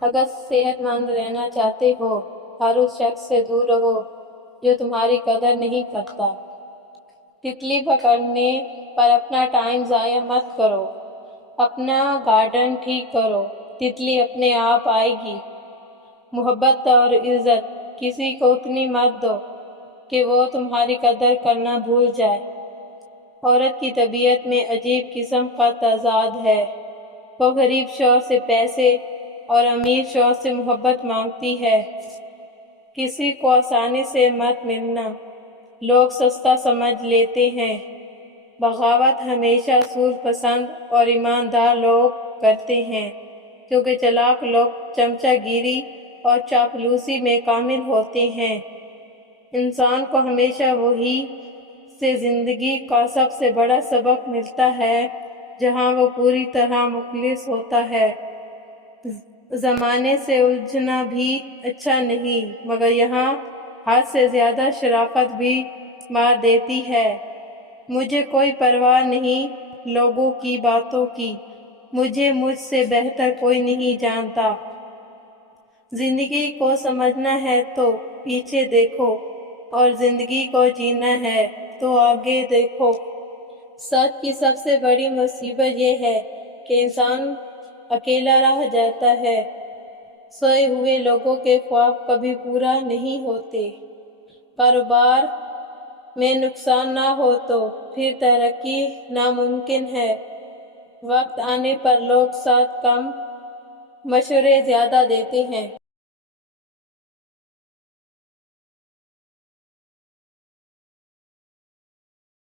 اگر صحت مند رہنا چاہتے ہو، ہر اس شخص سے دور رہو جو تمہاری قدر نہیں کرتا۔ تتلی پکڑنے پر اپنا ٹائم ضائع مت کرو، اپنا گارڈن ٹھیک کرو، تتلی اپنے آپ آئے گی۔ محبت اور عزت کسی کو اتنی مت دو کہ وہ تمہاری قدر کرنا بھول جائے۔ عورت کی طبیعت میں عجیب قسم کا تضاد ہے۔ وہ غریب شوہر سے پیسے اور امیر شوہر سے محبت مانگتی ہے۔ کسی کو آسانی سے مت ملنا، لوگ سستا سمجھ لیتے ہیں۔ بغاوت ہمیشہ سود پسند اور ایماندار لوگ کرتے ہیں، کیونکہ چلاک لوگ چمچہ گیری اور چاپلوسی میں کامل ہوتے ہیں۔ انسان کو ہمیشہ وہی سے زندگی کا سب سے بڑا سبق ملتا ہے جہاں وہ پوری طرح مخلص ہوتا ہے۔ زمانے سے الجھنا بھی اچھا نہیں، مگر یہاں حد سے زیادہ شرافت بھی مار دیتی ہے۔ مجھے کوئی پرواہ نہیں لوگوں کی باتوں کی، مجھے مجھ سے بہتر کوئی نہیں جانتا۔ زندگی کو سمجھنا ہے تو پیچھے دیکھو، اور زندگی کو جینا ہے تو آگے دیکھو۔ سچ کی سب سے بڑی مصیبت یہ ہے کہ انسان اکیلا رہ جاتا ہے۔ سوئے ہوئے لوگوں کے خواب کبھی پورا نہیں ہوتے۔ کاروبار میں نقصان نہ ہو تو پھر ترقی ناممکن ہے۔ وقت آنے پر لوگ ساتھ کم، مشورے زیادہ دیتے ہیں۔